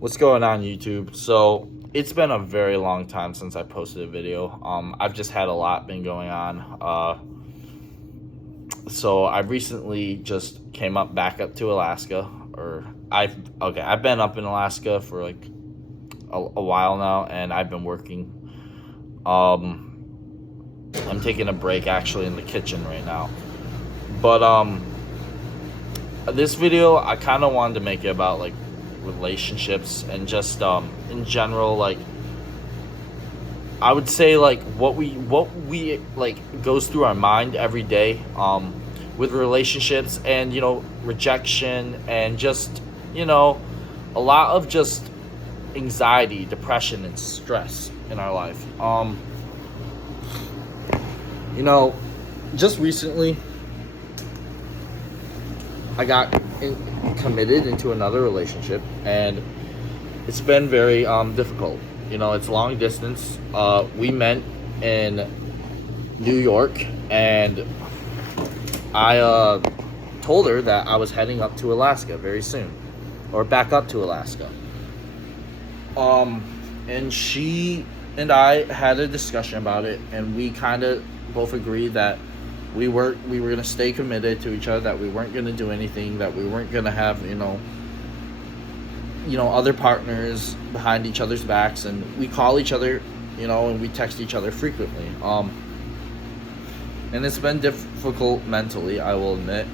What's going on, YouTube? So it's been a very long time since I posted a video. I've just had a lot been going on. So I recently just came back up to Alaska, or I've been up in Alaska for like a while now, and I've been working. I'm taking a break actually in the kitchen right now, but this video I kind of wanted to make it about like relationships and just in general, like I would say like what we like goes through our mind every day with relationships, and rejection, and just a lot of just anxiety, depression, and stress in our life. You know just recently I got committed into another relationship, and it's been very difficult. It's long distance. We met in New York, and I told her that I was heading up to Alaska very soon, or back up to Alaska. And she and I had a discussion about it, and we kind of both agreed that we were gonna stay committed to each other, that we weren't gonna do anything, that we weren't gonna have other partners behind each other's backs. And we call each other, and we text each other frequently. And it's been difficult mentally, I will admit.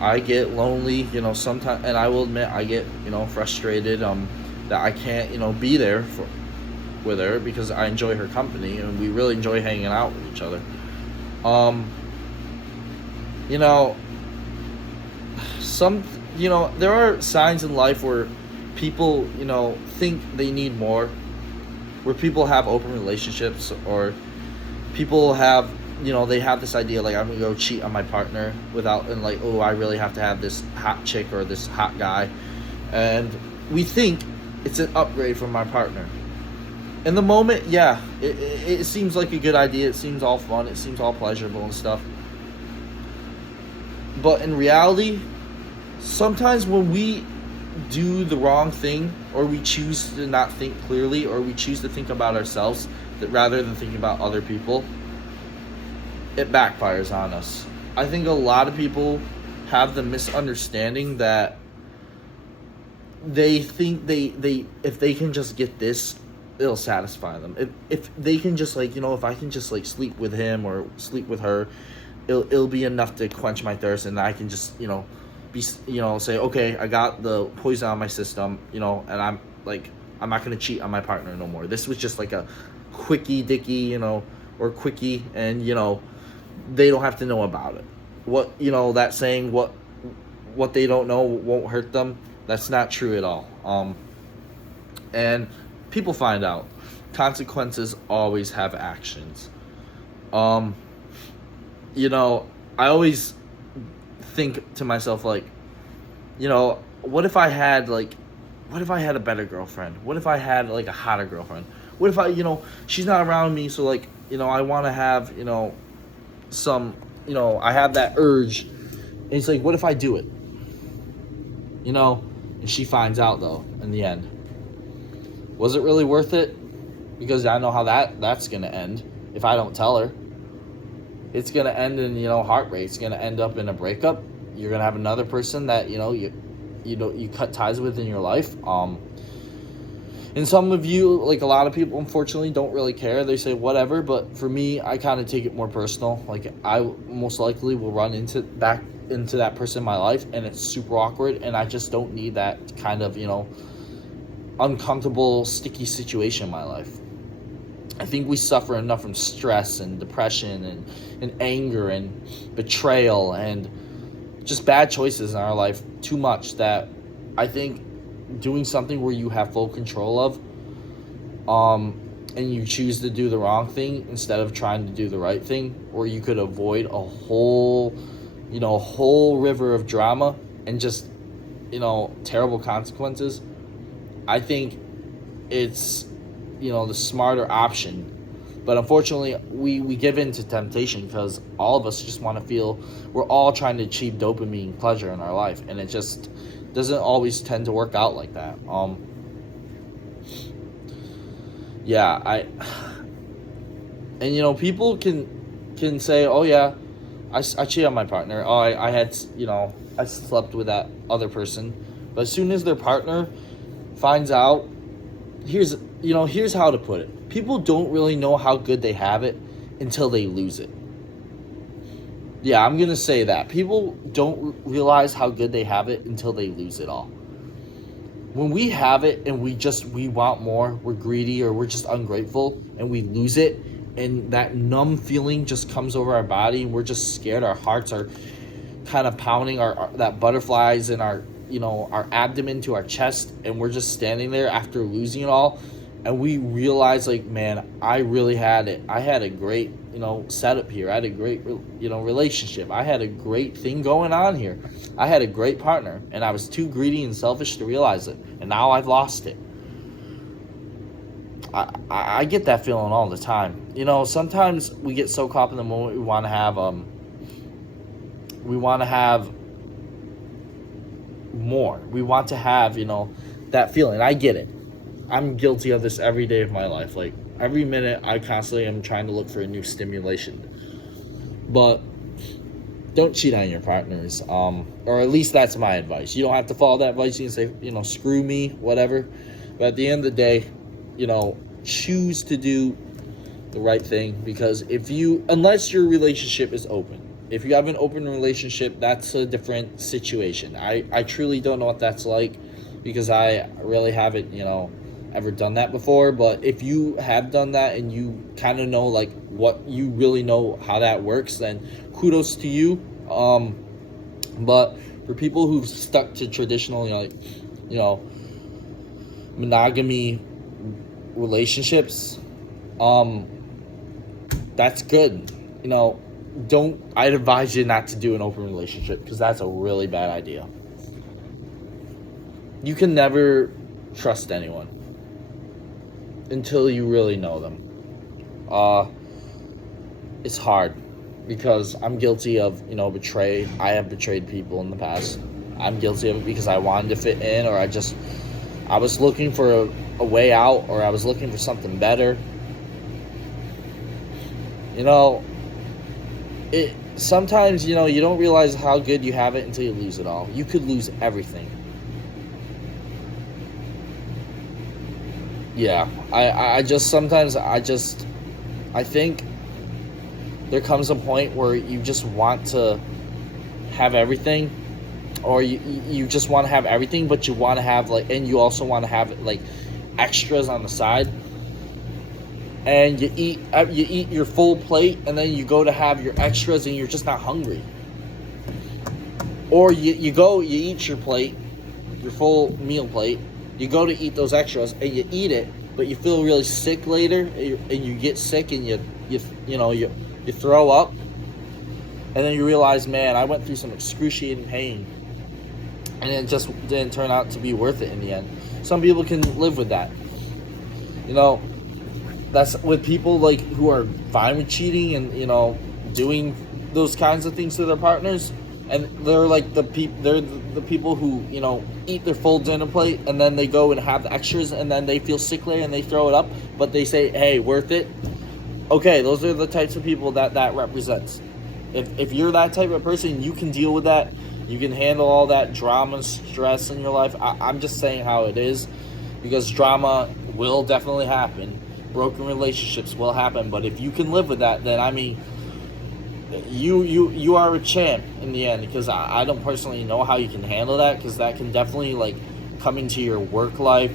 I get lonely, sometimes, and I will admit I get frustrated that I can't be there with her, because I enjoy her company and we really enjoy hanging out with each other. There are signs in life where people, think they need more, where people have open relationships, or people have, they have this idea like, I'm gonna go cheat on my partner without, and like, oh, I really have to have this hot chick or this hot guy, and we think it's an upgrade from my partner. In the moment, yeah, it seems like a good idea. It seems all fun. It seems all pleasurable and stuff. But in reality, sometimes when we do the wrong thing, or we choose to not think clearly, or we choose to think about ourselves rather than thinking about other people, it backfires on us. I think a lot of people have the misunderstanding that they think they if they can just get this, it'll satisfy them. If they can just if I can just sleep with him or sleep with her, it'll be enough to quench my thirst, and I can just be say, okay, I got the poison on my system, and I'm not gonna cheat on my partner no more. This was just like a quickie dicky, or quickie, and they don't have to know about it. What that saying, what they don't know won't hurt them, that's not true at all. And people find out. Consequences always have actions. I always think to myself, what if I had a better girlfriend? What if I had a hotter girlfriend? What if she's not around me, so I want to have some, I have that urge, and it's what if I do it? And she finds out though in the end. Was it really worth it? Because I know how that's gonna end if I don't tell her. It's gonna end in heartbreak. It's gonna end up in a breakup. You're gonna have another person that you cut ties with in your life. And some of you, a lot of people, unfortunately, don't really care. They say whatever. But for me, I kind of take it more personal. I most likely will run back into that person in my life, and it's super awkward, and I just don't need that kind of uncomfortable, sticky situation in my life. I think we suffer enough from stress and depression and anger and betrayal and just bad choices in our life too much, that I think doing something where you have full control of, and you choose to do the wrong thing instead of trying to do the right thing, or you could avoid a whole river of drama and just terrible consequences. I think it's the smarter option. But unfortunately, we give in to temptation, because all of us just want to feel, we're all trying to achieve dopamine pleasure in our life, and it just doesn't always tend to work out like that. Yeah, and people can say, oh yeah, I cheated on my partner. Oh, I had, I slept with that other person. But as soon as their partner finds out, here's how to put it. People don't really know how good they have it until they lose it. Yeah, I'm going to say that. People don't realize how good they have it until they lose it all. When we have it and we want more, we're greedy or we're just ungrateful and we lose it, and that numb feeling just comes over our body and we're just scared. Our hearts are kind of pounding, our that butterflies in our our abdomen to our chest, and we're just standing there after losing it all, and we realize, like, man, I really had it. I had a great setup here. I had a great relationship. I had a great thing going on here. I had a great partner, and I was too greedy and selfish to realize it, and now I've lost it. I get that feeling all the time. Sometimes we get so caught in the moment, we want to have more. We want to have, that feeling. I get it. I'm guilty of this every day of my life. Like, every minute I constantly am trying to look for a new stimulation. But don't cheat on your partners. Or at least that's my advice. You don't have to follow that advice. You can say, screw me, whatever. But at the end of the day, choose to do the right thing, because unless your relationship is open. If you have an open relationship, that's a different situation. I truly don't know what that's like, because I really haven't, ever done that before. But if you have done that and you kind of know, like, what you really know how that works, then kudos to you. But for people who've stuck to traditional, monogamy relationships, that's good. I'd advise you not to do an open relationship, because that's a really bad idea. You can never trust anyone until you really know them. It's hard, because I'm guilty of, I have betrayed people in the past. I'm guilty of it because I wanted to fit in, or I was looking for a way out, or I was looking for something better. Sometimes, you don't realize how good you have it until you lose it all. You could lose everything. Yeah, I think there comes a point where you just want to have everything, or you just want to have everything, but you want to have, and you also want to have, extras on the side. And you eat your full plate, and then you go to have your extras, and you're just not hungry. Or you eat your plate, your full meal plate. You go to eat those extras, and you eat it, but you feel really sick later, and you get sick, and you throw up, and then you realize, man, I went through some excruciating pain, and it just didn't turn out to be worth it in the end. Some people can live with that. That's with people who are fine with cheating and doing those kinds of things to their partners, and they're the people who eat their full dinner plate, and then they go and have the extras, and then they feel sick later and they throw it up, but they say, hey, worth it. Okay, those are the types of people that represents. If you're that type of person, you can deal with that. You can handle all that drama, stress in your life. I'm just saying how it is, because drama will definitely happen. Broken relationships will happen, but if you can live with that, then you are a champ in the end, because I don't personally know how you can handle that, because that can definitely come into your work life.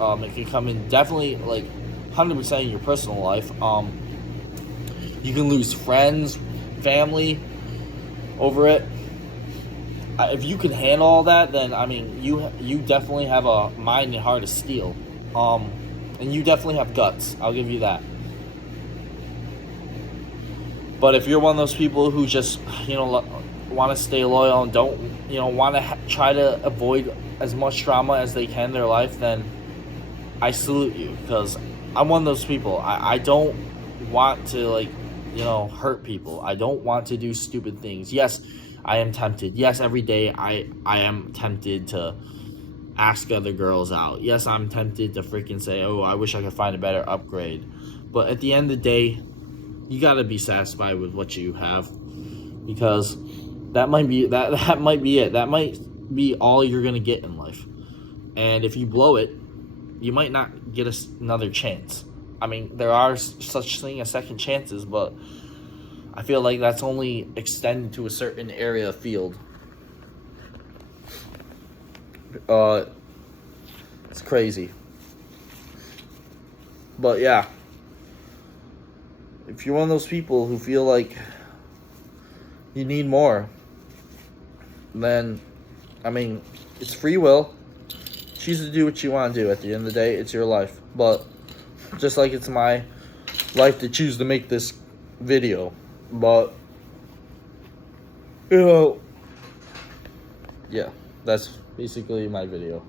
It can come in definitely 100% in your personal life. You can lose friends, family over it. If you can handle all that, then you definitely have a mind and heart of steel. And you definitely have guts. I'll give you that. But if you're one of those people who just, want to stay loyal and don't, want to try to avoid as much drama as they can in their life, then I salute you, because I'm one of those people. I don't want to, hurt people. I don't want to do stupid things. Yes, I am tempted. Yes, every day I am tempted to ask other girls out. Yes, I'm tempted to freaking say, oh, I wish I could find a better upgrade. But at the end of the day, you gotta be satisfied with what you have, because that might be that might be it. That might be all you're gonna get in life. And if you blow it, you might not get another chance. I mean, there are such thing as second chances, but I feel like that's only extended to a certain area of field. It's crazy. But yeah, if you're one of those people who feel like you need more, then, I mean, it's free will. Choose to do what you want to do. At the end of the day, it's your life. But just like it's my life to choose to make this video. But, you know, yeah, that's basically my video.